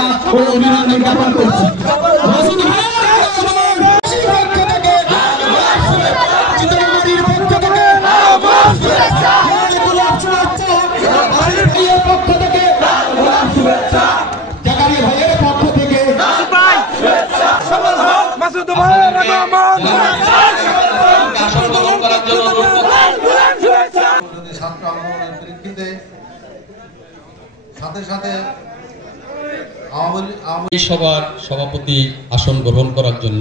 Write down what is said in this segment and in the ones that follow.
শুভেচ্ছা ও অভিনন্দন জ্ঞাপন করছি। মাসুদ ভাই সভার সভাপতি আসন গ্রহণ করার জন্য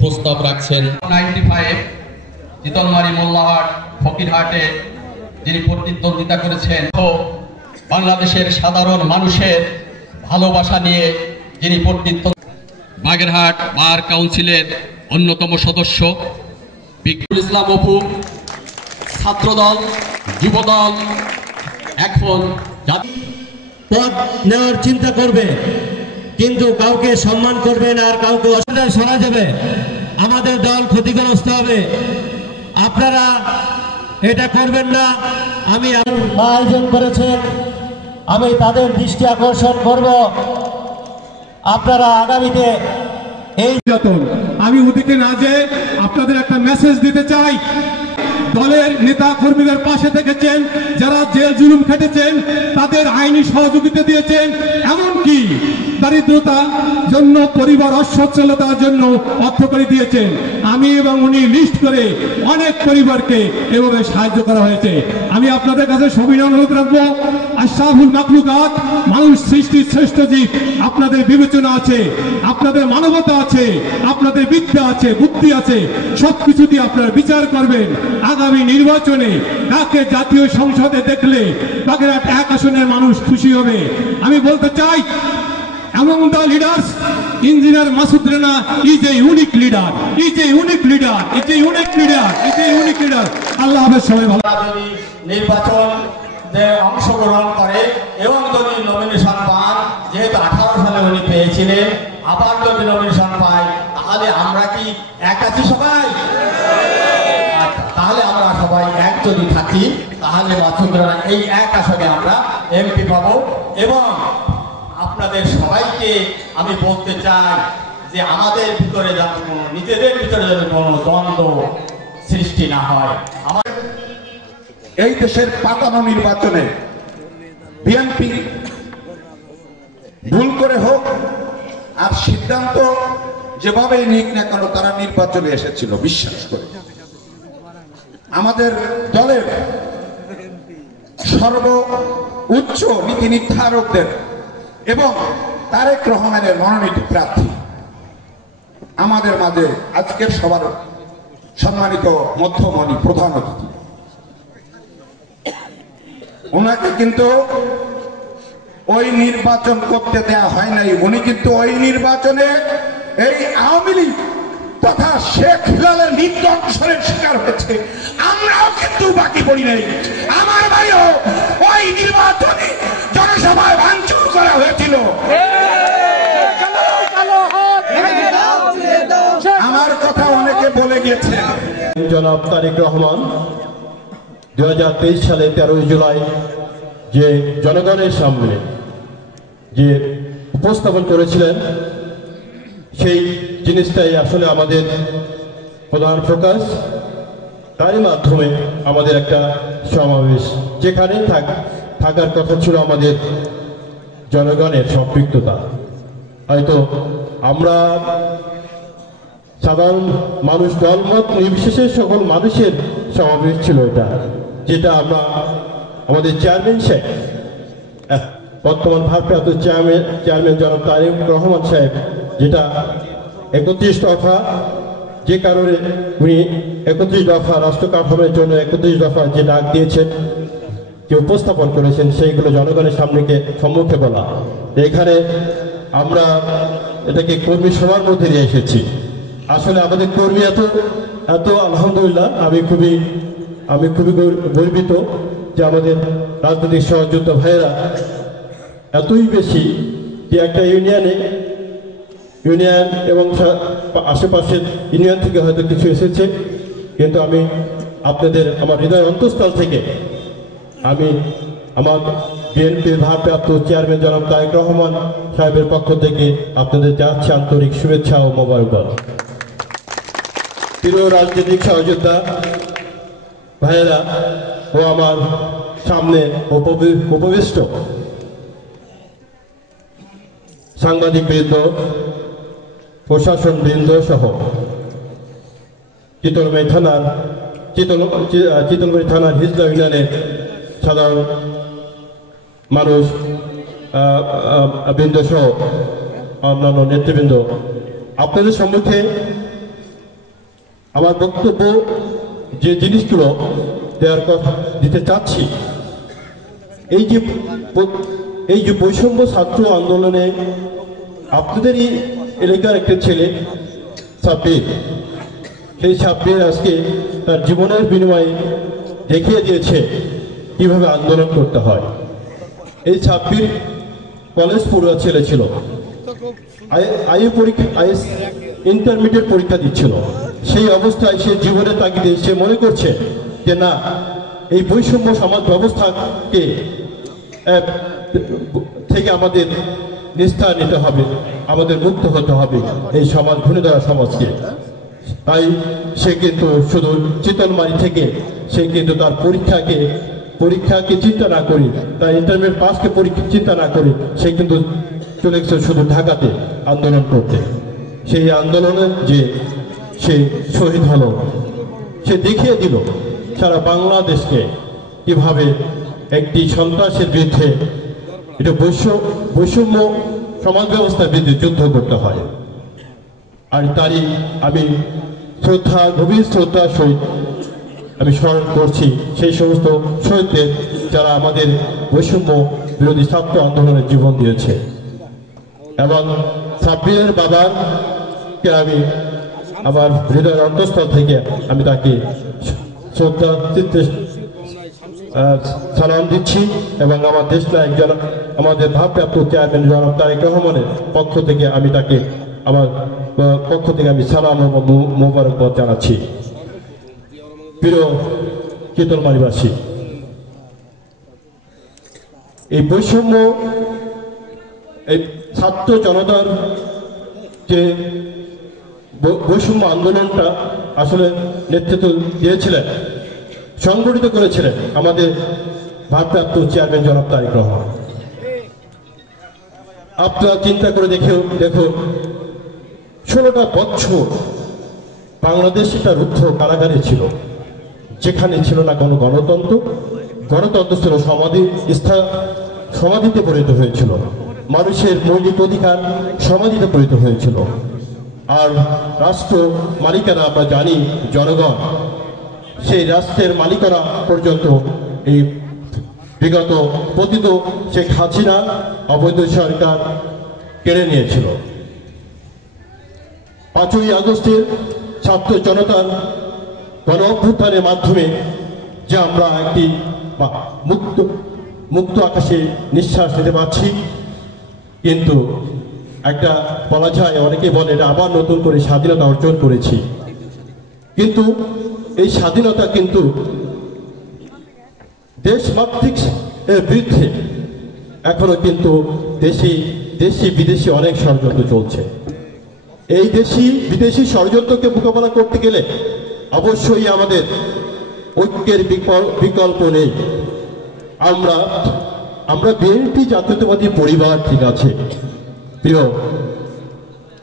প্রস্তাব রাখছেন 95 চিতলমারি মোল্লাহাট ফকিরহাটে যিনি প্রতিদ্বন্দ্বিতা করেছেন ও বাংলাদেশের সাধারণ মানুষের ভালোবাসা নিয়ে যিনি বাগেরহাট বার কাউন্সিলের অন্যতম সদস্য বিক্রুল ইসলাম অপু, ছাত্রদল যুবদল এখন পদ নেওয়ার চিন্তা করবে, কিন্তু কাউকে সম্মান করবে না আর কাউকে অসুবিধায় সরা যাবে, আমাদের দল ক্ষতিগ্রস্ত হবে। আপনারা এটা করবেন না। আমি আয়োজন করেছেন, আমি তাদের দৃষ্টি আকর্ষণ করব। আপনারা আগামীতে এই আমি ওদিকে না যেয়ে আপনাদের একটা মেসেজ দিতে চাই। দলের নেতা কর্মীদের পাশে থেকেছেন, যারা জেল জুলুম খেটেছেন তাদের আইনি সহযোগিতা দিয়েছেন, এমনকি দারিদ্রতা জন্য পরিবার অসচ্ছলতার জন্য অর্থ করে দিয়েছেন। আমি এবং উনি লিস্ট করে অনেক পরিবারকে এভাবে সাহায্য করা হয়েছে। আমি আপনাদের কাছে সবিনয় অনুরোধ রাখবো, আশরাফুল মাখলুকাত, মানুষ সৃষ্টির শ্রেষ্ঠ জীব, আপনাদের বিবেচনা আছে, আপনাদের মানবতা আছে, আপনাদের বিদ্যা আছে, বুদ্ধি আছে, সবকিছু দিয়ে আপনারা বিচার করবেন। আগামী নির্বাচনে কাকে জাতীয় সংসদে দেখলে বাগেরহাট 1 আসনের মানুষ খুশি হবে। আমি বলতে চাই, among the leaders, Engineer Masud Rana is a unique leader. Is a unique leader. Is a unique leader. Is a unique leader. Allah হাফেজ, সবাই ভালো। নির্বাচন যে অংশগ্রহণ করে এবং যদি নমিনেশন পান, যেহেতু 18 সালে উনি পেয়েছিলেন, আবার যদি নমিনেশন পায় তাহলে আমরা কি এক আছি সবাই? তাহলে আমরা সবাই এক যদি থাকি তাহলে মাসুদ রানা এই 1 আসনে আমরা এমপি পাবো। এবং আপনাদের সবাইকে আমি বলতে চাই যে আমাদের ভিতরে যেন নিজেদের ভিতরে যেন কোনো দ্বন্দ্ব সৃষ্টি না হয়। এই দেশের পাতানো নির্বাচনে বিএনপি ভুল করে হোক আর সিদ্ধান্ত যেভাবেই নিক না কেন তারা নির্বাচনে এসেছিল বিশ্বাস করে। আমাদের দলের সর্বোচ্চ নীতি নির্ধারকদের এবং তারেক রহমানের মনোনীত প্রার্থী আমাদের মাঝে আজকের সবার সম্মানিত মধ্যমণি প্রধান অতিথি, ওনাকে কিন্তু ওই নির্বাচন করতে দেয়া হয় নাই। উনি কিন্তু ওই নির্বাচনে এই আওয়ামী লীগ তথা শেখ হেলালের নির্দংশনের শিকার হয়েছে। আমরাও কিন্তু বাকি পড়ি নাই। আমার ভাইও ওই নির্বাচনে জনসভায় ভাঙচুর করা হয়েছিল। আমার কথা অনেকে বলে গেছে। জনাব তারেক রহমান 2023 সালে 13 জুলাই যে জনগণের সামনে যে উপস্থাপন করেছিলেন, সেই জিনিসটাই আসলে আমাদের প্রধান ফোকাস। তারই মাধ্যমে আমাদের একটা সমাবেশ, যেখানে থাকার কথা ছিল আমাদের জনগণের সম্পৃক্ততা। হয়তো আমরা সাধারণ মানুষ, দলমত নির্বিশেষে সকল মানুষের সমাবেশ ছিল এটা, যেটা আমরা আমাদের চেয়ারম্যান সাহেব, বর্তমান ভারপ্রাপ্ত চেয়ারম্যান জনাব তারেক রহমান সাহেব, যেটা 31 দফা, যে কারণে উনি 31 দফা রাষ্ট্র কাঠামোর জন্য 31 দফা যে ডাক দিয়েছেন, যে উপস্থাপন করেছেন, সেইগুলো জনগণের সম্মুখে বলা। এখানে আমরা এটাকে কর্মী সভার মধ্যে নিয়ে এসেছি। আসলে আমাদের কর্মী এত আলহামদুলিল্লাহ, আমি খুবই গর্বিত যে আমাদের রাজনৈতিক সহযোদ্ধা ভাইয়েরা এতই বেশি যে একটা ইউনিয়ন এবং আশেপাশের ইউনিয়ন থেকে হয়তো কিছু এসেছে, কিন্তু আমি আপনাদের আমার হৃদয় অন্তঃস্থল থেকে আমি আমার বিএনপির ভারপ্রাপ্ত চেয়ারম্যান জনাব তারেক রহমান সাহেবের পক্ষ থেকে আপনাদের জানাচ্ছি আন্তরিক শুভেচ্ছা ও মোবারকবাদ। প্রিয় রাজনৈতিক সহযোদ্ধা ভাইয়েরা ও আমার সামনে উপবিষ্ট সাংবাদিক বৃন্দ, প্রশাসন বৃন্দ সহ চিতলমারী থানার হিজলা ইউনিয়নের সাধারণ মানুষ বৃন্দ সহ অন্যান্য নেতৃবৃন্দ, আপনাদের সম্মুখে আমার বক্তব্য যে জিনিসগুলো দেওয়ার কথা দিতে চাচ্ছি, এই যে বৈষম্য ছাত্র আন্দোলনে আপনাদেরই এলাকার একটা ছেলে সাব্বির, সেই সাব্বির আজকে তার জীবনের বিনিময়ে দেখিয়ে দিয়েছে কিভাবে আন্দোলন করতে হয়। এই সাব্বির কলেজ পড়ুয়া ছেলে ছিল, আইএস ইন্টারমিডিয়েট পরীক্ষা দিচ্ছিল। সেই অবস্থায় সে জীবনের তাগিদে সে মনে করছে যে না, এই বৈষম্য সমাজ ব্যবস্থাকে থেকে আমাদের নিস্তার নিতে হবে, আমাদের মুক্ত হতে হবে এই সমাজ ঘুরে দেওয়া সমাজকে। তাই সে কিন্তু শুধু চিতলমারী থেকে সে কিন্তু তার পরীক্ষাকে চিন্তা না করে, তার ইন্টারমিডিয়েট পাসকে চিন্তা না করে সে কিন্তু চলে গেছে শুধু ঢাকাতে আন্দোলন করতে। সেই আন্দোলনে যে সে শহীদ হলো, সে দেখিয়ে দিল সারা বাংলাদেশকে কিভাবে একটি সন্ত্রাসের বিরুদ্ধে, এটা বৈষম্য সমাজ ব্যবস্থার বিরুদ্ধে যুদ্ধ করতে হয়। আর তারই আমি গভীর শ্রদ্ধার সহিত আমি স্মরণ করছি সেই সমস্ত শহীদদের যারা আমাদের বৈষম্য বিরোধী ছাত্র আন্দোলনে জীবন দিয়েছে। এবং সাব্বিরের বাবাকে আমি আমার হৃদয়ের অন্তঃস্থল থেকে আমি তাকে শ্রদ্ধা চিত্তে সালাম দিচ্ছি এবং আমার দেশ নায়ক আমাদের ভারপ্রাপ্ত চেয়ারম্যান জনাব তারেক রহমানের পক্ষ থেকে আমি তাকে আমার পক্ষ থেকে আমি সালাম ও মোবারকবাদ জানাচ্ছি। প্রিয় চিতলমারীবাসী, এই বৈষম্য, এই ছাত্র জনতার যে বৈষম্য আন্দোলনটা আসলে নেতৃত্ব দিয়েছিলেন, সংগঠিত করেছিলেন আমাদের ভারপ্রাপ্ত চেয়ারম্যান জনাব তারেক রহমান। আপনারা চিন্তা করে দেখো 16টা বছর বাংলাদেশ একটা রুদ্ধ কারাগারে ছিল, যেখানে ছিল না কোনো গণতন্ত্র ছিল সমাধিতে পরিণত হয়েছিল, মানুষের মৌলিক অধিকার সমাধিতে পরিণত হয়েছিল। আর রাষ্ট্র মালিকানা আমরা জানি জনগণ, সেই রাষ্ট্রের মালিকানা পর্যন্ত এই বিগত পতিত শেখ হাসিনা অবৈধ সরকার কেড়ে নিয়েছিল। 5ই আগস্টের ছাত্র জনতার গণ অভ্যুত্থানের মাধ্যমে যে আমরা একটি মুক্ত আকাশে নিঃশ্বাস নিতে পারছি, কিন্তু একটা বলা যায়, অনেকে বলে এটা আবার নতুন করে স্বাধীনতা অর্জন করেছি, কিন্তু এই স্বাধীনতা কিন্তু দেশমাতৃক এর বিরুদ্ধে এখনো কিন্তু দেশি বিদেশি অনেক ষড়যন্ত্র চলছে। এই বিদেশি ষড়যন্ত্রকে মোকাবেলা করতে গেলে অবশ্যই আমাদের ঐক্যের বিকল্প নেই। আমরা বিএনপি জাতীয়তাবাদী পরিবার, ঠিক আছে প্রিয়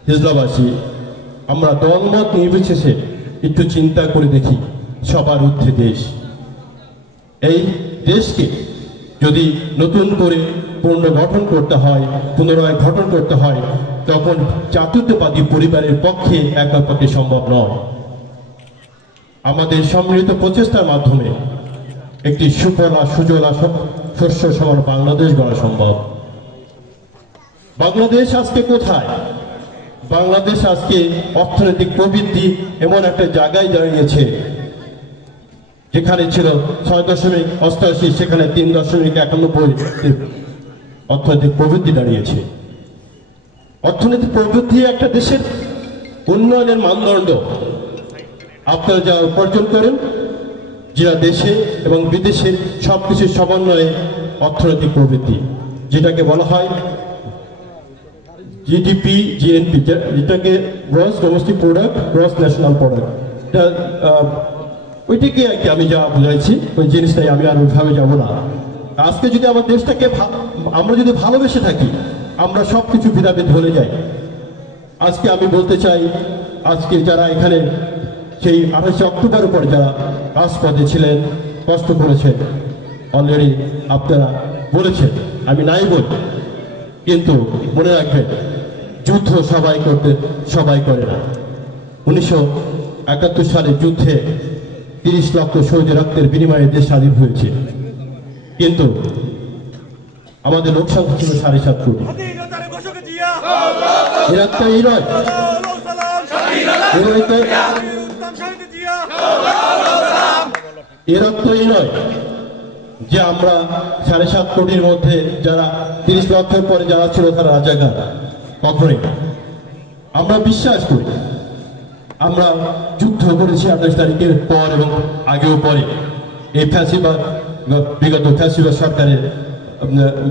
হিজলাবাসী, আমরা দলমত নির্বিশেষে একটু চিন্তা করে দেখি, সবার ঊর্ধ্বে দেশ। এই দেশকে যদি নতুন করে পুনর্গঠন করতে হয়, পুনরায় গঠন করতে হয়, তখন জাতীয়তাবাদী পরিবারের পক্ষে একা পক্ষে সম্ভব নয়। আমাদের সম্মিলিত প্রচেষ্টার মাধ্যমে একটি সুজলা শস্য সমান বাংলাদেশ গড়া সম্ভব। বাংলাদেশ আজকে কোথায়? বাংলাদেশ আজকে অর্থনৈতিক প্রবৃদ্ধি এমন একটা জায়গায় দাঁড়িয়েছে, যেখানে ছিল 6.88, সেখানে 3.91 অর্থনৈতিক প্রবৃদ্ধি দাঁড়িয়েছে। অর্থনৈতিক প্রবৃদ্ধি একটা দেশের উন্নয়নের মানদণ্ড। আপনারা যা উপার্জন করেন, যারা দেশে এবং বিদেশে সবকিছু সমন্বয়ে অর্থনৈতিক প্রবৃদ্ধি, যেটাকে বলা হয় জিডিপি, জিএনপি, যেটাকে gross domestic product, gross national product, এটা ওইটাকে আর কি আমি যা বুঝাইছি, ওই জিনিসটাই আমি আর ওইভাবে যাবো না। আজকে যদি আমার দেশটাকে আমরা যদি ভালোবেসে থাকি, আমরা সব কিছু ভেদাভেদ ভুলে যাই। আজকে আমি বলতে চাই, আজকে যারা এখানে সেই 28 অক্টোবর পর যারা রাজপথে ছিলেন, কষ্ট করেছেন, অলরেডি আপনারা বলেছেন, আমি নাই বলি, কিন্তু মনে রাখবেন যুদ্ধ সবাই করে না। 1971 সালের যুদ্ধে 30 লক্ষ শহীদের রক্তের বিনিময়ে দেশ স্বাধীন হয়েছে, কিন্তু আমাদের লোক সংখ্যা ছিল 7.5 কোটি। এরা তো এই নয়, এর অর্থ এই নয় যে আমরা 7.5 কোটির মধ্যে যারা 30 লক্ষের পরে যারা ছিল তারা রাজাকার, কখনোই। আমরা বিশ্বাস করি, আমরা যুদ্ধ করেছি 28 তারিখের পর এবং আগেও পরে এই ফ্যাসিবাদ, বিগত ফ্যাসিবাদ সরকারের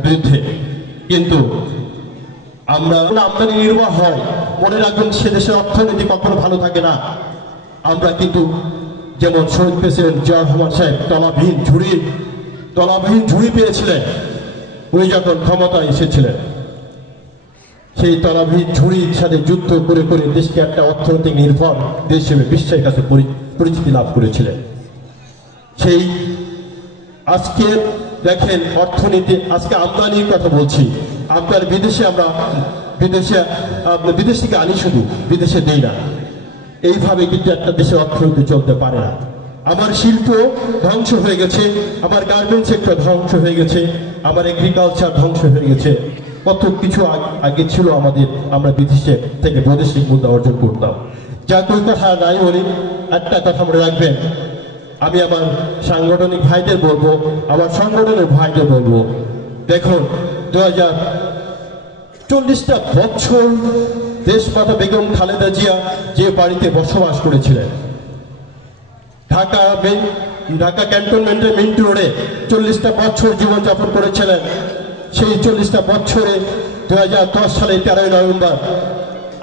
বিরুদ্ধে, কিন্তু আমরা আমদানি নির্ভর হয়। মনে রাখবেন, সে দেশের অর্থনীতি কখনো ভালো থাকে না। আমরা কিন্তু যেমন শহীদ প্রেসিডেন্ট জিয়া রহমান সাহেব তলাবিহীন ঝুড়ি পেয়েছিলেন উনি যখন ক্ষমতায় এসেছিলেন। সেই তলাবিহীন ঝুড়ির সাথে যুদ্ধ করে করে দেশকে একটা অর্থনৈতিক নির্ভর দেশ হিসেবে বিশ্বের কাছে পরিচিতি লাভ করেছিলেন। সেই আজকে দেখেন অর্থনীতি, আজকে আমদানির কথা বলছি, আপনার বিদেশ থেকে আনি, শুধু বিদেশে দেই না। এইভাবে কিন্তু একটা দেশের অর্থনীতি চলতে পারে না। আমার শিল্প ধ্বংস হয়ে গেছে, আমার গার্মেন্টস সেক্টর ধ্বংস হয়ে গেছে, আমার এগ্রিকালচার ধ্বংস হয়ে গেছে। কত কিছু আগে ছিল আমাদের, আমরা বিদেশে থেকে বৈদেশিক মুদ্রা অর্জন করতাম। যা কোন কথা নাই বলি, একটা কথা মনে রাখবেন, আমি আমার সাংগঠনিক ভাইদের বলবো, আমার সংগঠনের ভাইদের বলবো, দেখুন 2040টা বছর দেশমাতা বেগম খালেদা জিয়া যে বাড়িতে বসবাস করেছিলেন, ঢাকা ক্যান্টনমেন্টের মিন্টু রোডে 40টা বছর জীবনযাপন করেছিলেন। সেই 40টা বছরে 2010 সালে 13ই নভেম্বর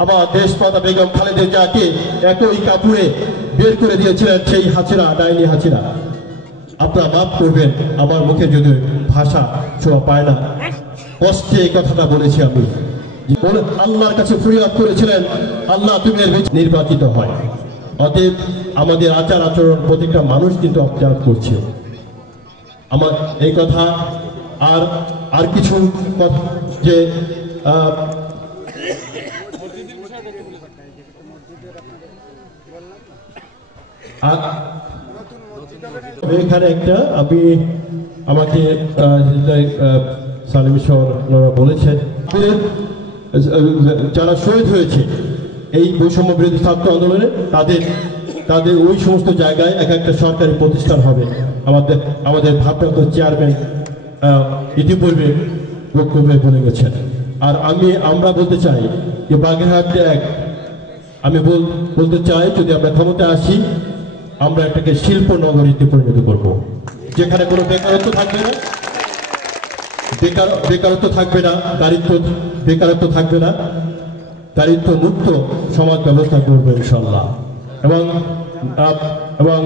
আমার দেশমাতা বেগম খালেদা জিয়াকে একই কাপড়ে বের করে দিয়েছিলেন সেই হাসিনা, ডাইনি হাসিনা। আপনারা মাফ করবেন, আমার মুখে যদি ভাষা শোভা পায় না, কষ্টে এই কথাটা বলেছি আমি। আল্লাহর কাছে ফরিয়াদ করেছিলেন, আল্লাহ তুমি এর নির্বাচিত হয়। অতএব আমাদের আচার আচরণ প্রত্যেকটা মানুষ কিন্তু অবজার্ভ করছে। আমার এই কথা আর কিছু কথা যে এখানে একটা আমাকে সালিম সাহেব বলেছেন, যারা শহীদ হয়েছে এই বৈষম্য বিরোধী ছাত্র আন্দোলনে, তাদের ওই সমস্ত জায়গায় এক একটা সরকারি প্রতিষ্ঠান হবে। আমাদের ভারপ্রাপ্ত চেয়ারম্যান ইতিপূর্বে বক্তব্যে বলে গেছেন। আর আমরা বলতে চাই যে বাগেরহাট আমি বলতে চাই, যদি আমরা ক্ষমতায় আসি, আমরা এটাকে শিল্প নগরীতে পরিণত করব, যেখানে কোনো বেকারত্ব থাকবে না, বেকারত্ব থাকবে না, দারিদ্র মুক্ত সমাজ ব্যবস্থা করবো ইনশাল্লাহ। এবং